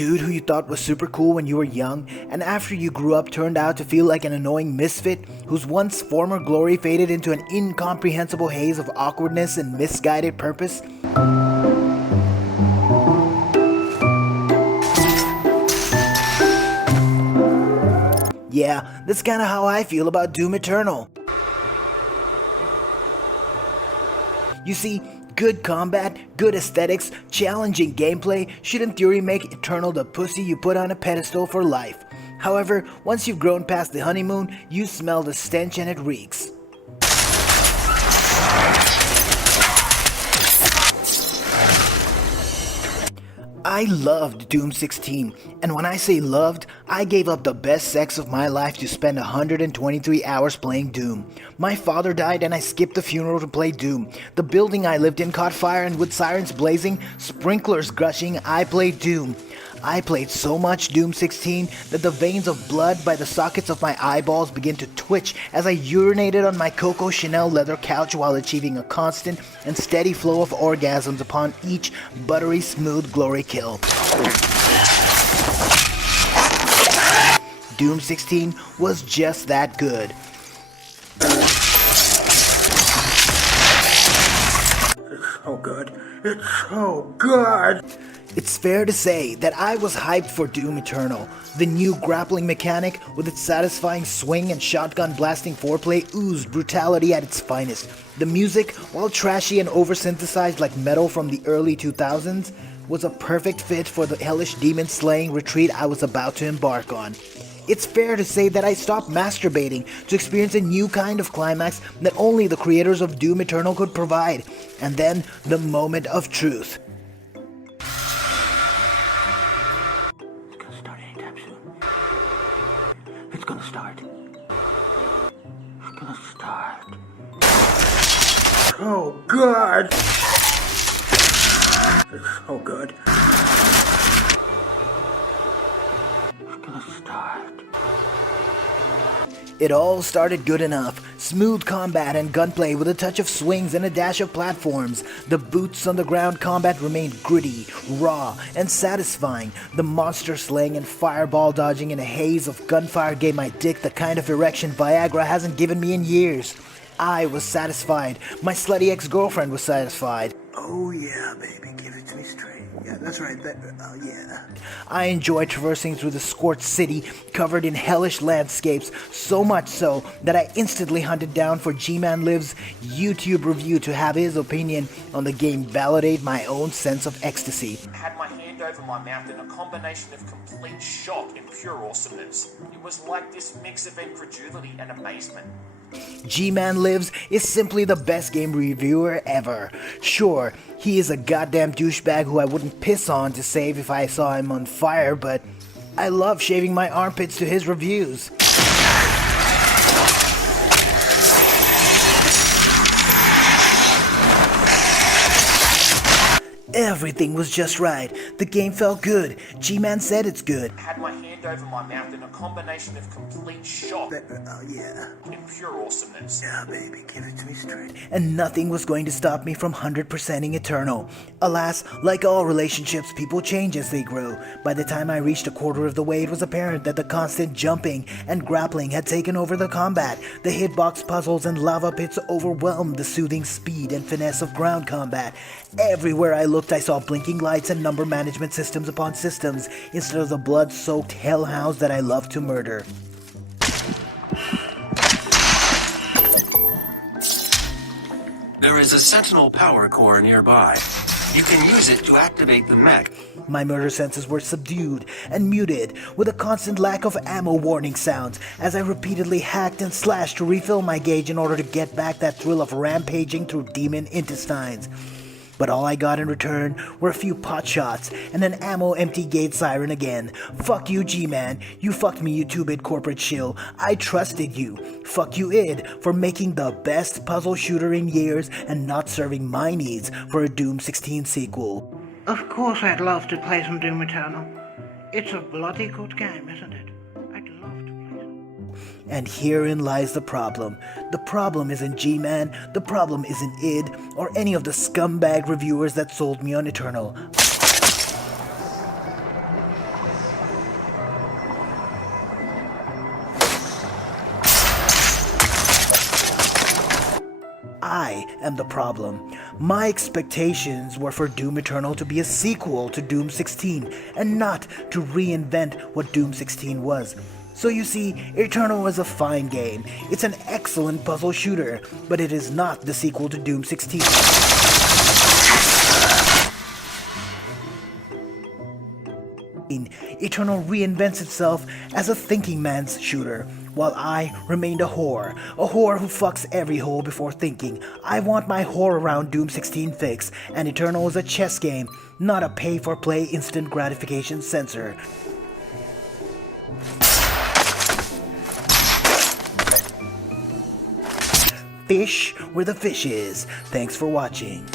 dude who you thought was super cool when you were young, and after you grew up turned out to feel like an annoying misfit, whose once former glory faded into an incomprehensible haze of awkwardness and misguided purpose? Yeah, that's kinda how I feel about Doom Eternal. You see, good combat, good aesthetics, challenging gameplay should in theory make Eternal the pussy you put on a pedestal for life. However, once you've grown past the honeymoon, you smell the stench and it reeks. I loved Doom 16, and when I say loved, I gave up the best sex of my life to spend 123 hours playing Doom. My father died and I skipped the funeral to play Doom. The building I lived in caught fire, and with sirens blazing, sprinklers gushing, I played Doom. I played so much Doom 16 that the veins of blood by the sockets of my eyeballs began to twitch as I urinated on my Coco Chanel leather couch while achieving a constant and steady flow of orgasms upon each buttery smooth glory kill. Doom 16 was just that good. It's so good. It's so good. It's fair to say that I was hyped for Doom Eternal. The new grappling mechanic, with its satisfying swing and shotgun blasting foreplay, oozed brutality at its finest. The music, while trashy and oversynthesized like metal from the early 2000s, was a perfect fit for the hellish demon-slaying retreat I was about to embark on. It's fair to say that I stopped masturbating to experience a new kind of climax that only the creators of Doom Eternal could provide. And then, the moment of truth. It's gonna start. So good. It's so good. It's gonna start. It all started good enough. Smooth combat and gunplay with a touch of swings and a dash of platforms. The boots on the ground combat remained gritty, raw, and satisfying. The monster slaying and fireball dodging in a haze of gunfire gave my dick the kind of erection Viagra hasn't given me in years. I was satisfied. My slutty ex-girlfriend was satisfied. Oh yeah, baby, give it to me straight. Yeah, that's right. Yeah. I enjoyed traversing through the scorched city, covered in hellish landscapes, so much so that I instantly hunted down for GMANlives' YouTube review to have his opinion on the game validate my own sense of ecstasy. Had my hand over my mouth in a combination of complete shock and pure awesomeness. It was like this mix of incredulity and amazement. GMANlives is simply the best game reviewer ever. Sure, he is a goddamn douchebag who I wouldn't piss on to save if I saw him on fire, but I love shaving my armpits to his reviews. Everything was just right. The game felt good. G-Man said it's good. Had my hand over my mouth in a combination of complete shock Yeah. and pure awesomeness. Yeah, baby, give it to me straight. And nothing was going to stop me from 100%ing Eternal. Alas, like all relationships, people change as they grow. By the time I reached a quarter of the way, it was apparent that the constant jumping and grappling had taken over the combat. The hitbox puzzles and lava pits overwhelmed the soothing speed and finesse of ground combat. Everywhere I looked, I saw blinking lights and number management systems upon systems, instead of the blood-soaked hellhounds that I love to murder. There is a Sentinel power core nearby. You can use it to activate the mech. My murder senses were subdued and muted, with a constant lack of ammo warning sounds, as I repeatedly hacked and slashed to refill my gauge in order to get back that thrill of rampaging through demon intestines. But all I got in return were a few pot shots and an ammo empty gate siren again. Fuck you, G-Man. You fucked me, you two-bit corporate shill. I trusted you. Fuck you, id, for making the best puzzle shooter in years and not serving my needs for a Doom 16 sequel. Of course I'd love to play some Doom Eternal. It's a bloody good game, isn't it? I'd love to play some. And herein lies the problem. The problem isn't G-Man, the problem isn't id, or any of the scumbag reviewers that sold me on Eternal. I am the problem. My expectations were for Doom Eternal to be a sequel to Doom 16 and not to reinvent what Doom 16 was. So you see, Eternal is a fine game. It's an excellent puzzle shooter, but it is not the sequel to Doom 16. Eternal reinvents itself as a thinking man's shooter, while I remained a whore who fucks every hole before thinking. I want my whore around Doom 16 fix, and Eternal is a chess game, not a pay-for-play instant gratification sensor. Fish where the fish is. Thanks for watching.